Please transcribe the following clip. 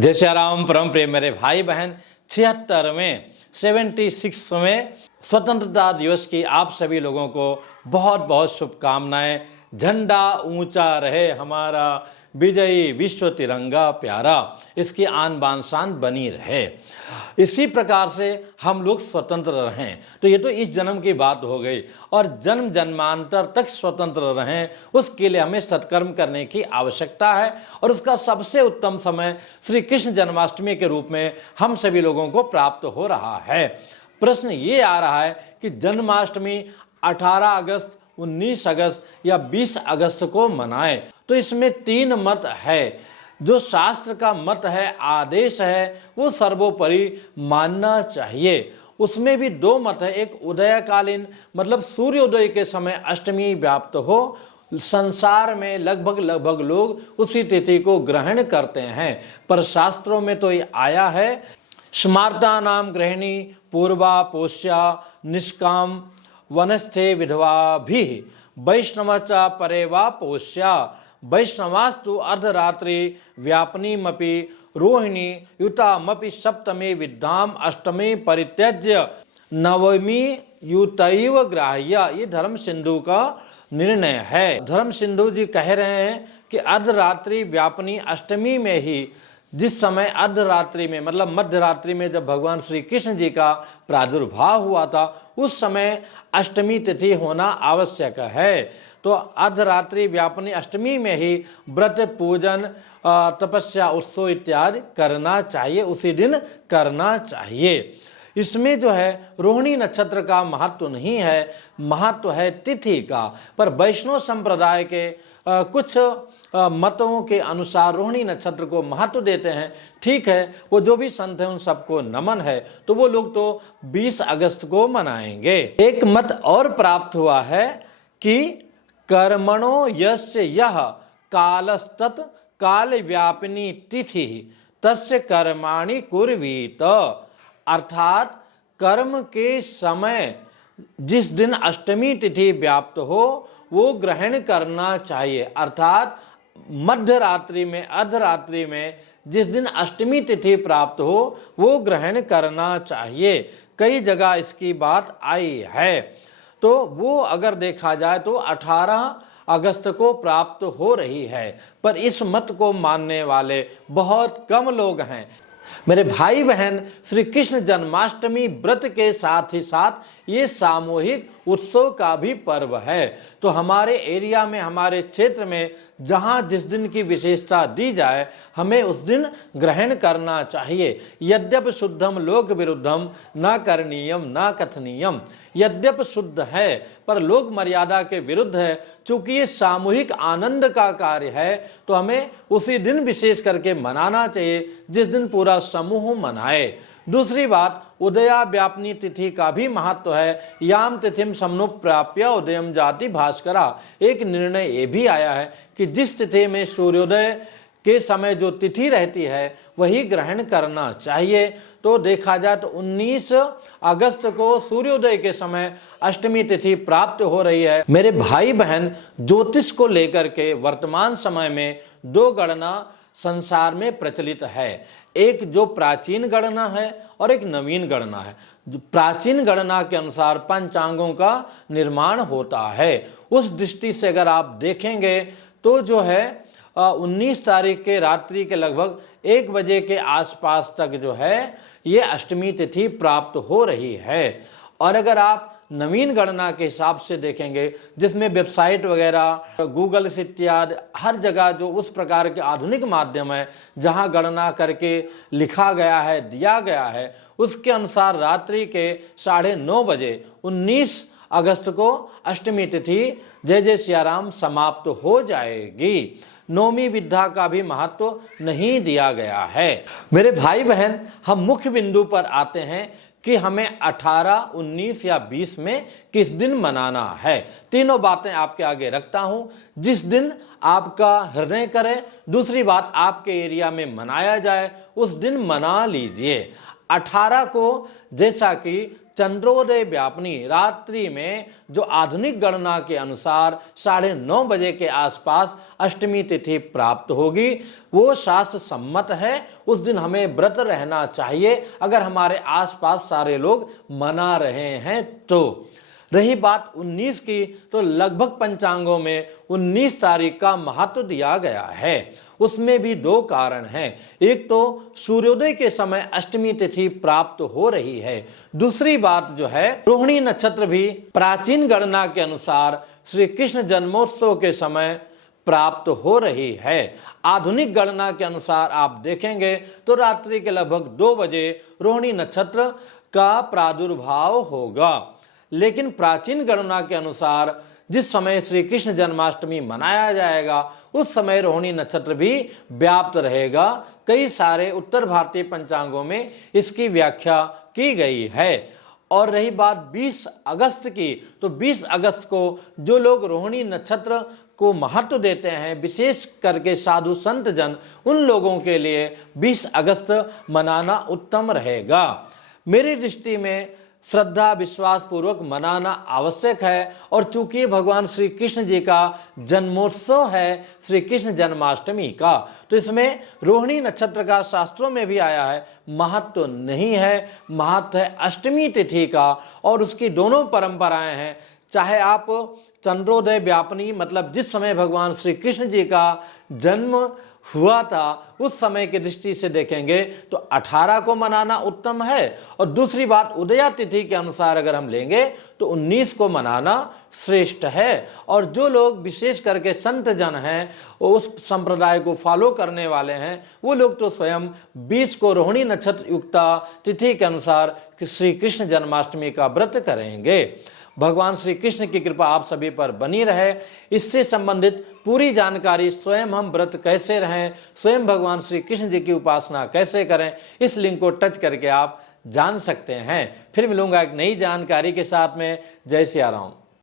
जय श्री राम। परम प्रिय मेरे भाई बहन, 76वें स्वतंत्रता दिवस की आप सभी लोगों को बहुत बहुत शुभकामनाएं। झंडा ऊंचा रहे हमारा, विजयी विश्व तिरंगा प्यारा, इसकी आन बान शान बनी रहे। इसी प्रकार से हम लोग स्वतंत्र रहें। तो ये तो इस जन्म की बात हो गई, और जन्म जन्मांतर तक स्वतंत्र रहें उसके लिए हमें सत्कर्म करने की आवश्यकता है। और उसका सबसे उत्तम समय श्री कृष्ण जन्माष्टमी के रूप में हम सभी लोगों को प्राप्त हो रहा है। प्रश्न ये आ रहा है कि जन्माष्टमी 18 अगस्त, 19 अगस्त या 20 अगस्त को मनाएं। तो इसमें 3 मत है। जो शास्त्र का मत है, आदेश है, वो सर्वोपरि मानना चाहिए। उसमें भी 2 मत है। एक उदयकालीन मतलब सूर्योदय के समय अष्टमी व्याप्त हो, संसार में लगभग लोग उसी तिथि को ग्रहण करते हैं। पर शास्त्रों में तो ये आया है, स्मार्ता नाम गृहिणी पूर्वा पोष्या निष्काम वनस्थे विधवा भी वैष्णवचा परेवा पोष्या वैष्णवास्तु अर्धरात्रि व्यापनीमपि रोहिणी युतामपि सप्तमी विद्याम अष्टमी परित्यज्य नवमी युतैव ग्राह्य। ये धर्म सिंधु का निर्णय है। धर्म सिंधु जी कह रहे हैं कि अर्धरात्रि व्यापनी अष्टमी में ही, जिस समय अर्धरात्रि में मतलब मध्य रात्रि में जब भगवान श्री कृष्ण जी का प्रादुर्भाव हुआ था, उस समय अष्टमी तिथि होना आवश्यक है। तो अर्धरात्रि व्यापनी अष्टमी में ही व्रत पूजन तपस्या उत्सव इत्यादि करना चाहिए, उसी दिन करना चाहिए। इसमें जो है रोहिणी नक्षत्र का महत्व नहीं है, महत्व है तिथि का। पर वैष्णव संप्रदाय के कुछ मतों के अनुसार रोहिणी नक्षत्र को महत्व देते हैं। ठीक है, वो जो भी संत हैं उन सबको नमन है। तो वो लोग तो 20 अगस्त को मनाएंगे। एक मत और प्राप्त हुआ है कि कर्मणो यस्य यह कालस्तत् काल व्यापिनी तिथि तस्य कर्माणि कुर्वीत। अर्थात कर्म के समय जिस दिन अष्टमी तिथि व्याप्त हो वो ग्रहण करना चाहिए। अर्थात मध्य रात्रि में, अर्धरात्रि में जिस दिन अष्टमी तिथि प्राप्त हो वो ग्रहण करना चाहिए। कई जगह इसकी बात आई है। तो वो अगर देखा जाए तो 18 अगस्त को प्राप्त हो रही है। पर इस मत को मानने वाले बहुत कम लोग हैं। मेरे भाई बहन, श्री कृष्ण जन्माष्टमी व्रत के साथ ही साथ ये सामूहिक उत्सव का भी पर्व है। तो हमारे एरिया में, हमारे क्षेत्र में जहाँ जिस दिन की विशेषता दी जाए, हमें उस दिन ग्रहण करना चाहिए। यद्यप शुद्धम लोक विरुद्धम न करणीयम न कथनीयम। यद्यप शुद्ध है पर लोक मर्यादा के विरुद्ध है। चूंकि ये सामूहिक आनंद का कार्य है तो हमें उसी दिन विशेष करके मनाना चाहिए जिस दिन पूरा समूह मनाए। दूसरी बात, उदया व्यापनी तिथि का भी महत्व है। याम तिथिम समनुप्राप्य उदयम जाति भास्करा। एक निर्णय ये भी आया है कि जिस तिथि में सूर्योदय के समय जो तिथि रहती है वही ग्रहण करना चाहिए। तो देखा जाए तो 19 अगस्त को सूर्योदय के समय अष्टमी तिथि प्राप्त हो रही है। मेरे भाई बहन, ज्योतिष को लेकर के वर्तमान समय में 2 गणना संसार में प्रचलित है। एक जो प्राचीन गणना है और एक नवीन गणना है। जो प्राचीन गणना के अनुसार पंचांगों का निर्माण होता है। उस दृष्टि से अगर आप देखेंगे तो जो है 19 तारीख के रात्रि के लगभग 1 बजे के आसपास तक जो है ये अष्टमी तिथि प्राप्त हो रही है। और अगर आप नवीन गणना के हिसाब से देखेंगे, जिसमें वेबसाइट वगैरह, गूगल इत्यादि हर जगह जो उस प्रकार के आधुनिक माध्यम है जहां गणना करके लिखा गया है, दिया गया है, उसके अनुसार रात्रि के 9:30 बजे 19 अगस्त को अष्टमी तिथि जय जय सियाराम समाप्त हो जाएगी। नौमी विद्या का भी महत्व नहीं दिया गया है। मेरे भाई बहन, हम मुख्य बिंदु पर आते हैं कि हमें 18, 19 या 20 में किस दिन मनाना है। तीनों बातें आपके आगे रखता हूं, जिस दिन आपका हृदय करे। दूसरी बात, आपके एरिया में मनाया जाए उस दिन मना लीजिए। 18 को, जैसा कि चंद्रोदय व्यापनी रात्रि में जो आधुनिक गणना के अनुसार 9:30 बजे के आसपास अष्टमी तिथि प्राप्त होगी, वो शास्त्र सम्मत है। उस दिन हमें व्रत रहना चाहिए अगर हमारे आसपास सारे लोग मना रहे हैं तो। रही बात 19 की, तो लगभग पंचांगों में 19 तारीख का महत्व दिया गया है। उसमें भी 2 कारण हैं। एक तो सूर्योदय के समय अष्टमी तिथि प्राप्त हो रही है। दूसरी बात जो है, रोहिणी नक्षत्र भी प्राचीन गणना के अनुसार श्री कृष्ण जन्मोत्सव के समय प्राप्त हो रही है। आधुनिक गणना के अनुसार आप देखेंगे तो रात्रि के लगभग 2 बजे रोहिणी नक्षत्र का प्रादुर्भाव होगा। लेकिन प्राचीन गणना के अनुसार जिस समय श्री कृष्ण जन्माष्टमी मनाया जाएगा उस समय रोहिणी नक्षत्र भी व्याप्त रहेगा। कई सारे उत्तर भारतीय पंचांगों में इसकी व्याख्या की गई है। और रही बात 20 अगस्त की, तो 20 अगस्त को जो लोग रोहिणी नक्षत्र को महत्व देते हैं, विशेष करके साधु संत जन, उन लोगों के लिए 20 अगस्त मनाना उत्तम रहेगा। मेरी दृष्टि में श्रद्धा विश्वास पूर्वक मनाना आवश्यक है। और चूंकि भगवान श्री कृष्ण जी का जन्मोत्सव है, श्री कृष्ण जन्माष्टमी का, तो इसमें रोहिणी नक्षत्र का शास्त्रों में भी आया है, महत्व नहीं है। महत्व है अष्टमी तिथि का, और उसकी दोनों परंपराएं हैं। चाहे आप चंद्रोदय व्यापनी, मतलब जिस समय भगवान श्री कृष्ण जी का जन्म हुआ था उस समय की दृष्टि से देखेंगे तो 18 को मनाना उत्तम है। और दूसरी बात, उदया तिथि के अनुसार अगर हम लेंगे तो 19 को मनाना श्रेष्ठ है। और जो लोग विशेष करके संत जन हैं, उस संप्रदाय को फॉलो करने वाले हैं, वो लोग तो स्वयं 20 को रोहिणी नक्षत्र युक्ता तिथि के अनुसार श्री कृष्ण जन्माष्टमी का व्रत करेंगे। भगवान श्री कृष्ण की कृपा आप सभी पर बनी रहे। इससे संबंधित पूरी जानकारी, स्वयं हम व्रत कैसे रहें, स्वयं भगवान श्री कृष्ण जी की उपासना कैसे करें, इस लिंक को टच करके आप जान सकते हैं। फिर मिलूंगा एक नई जानकारी के साथ में। जय सिया राम।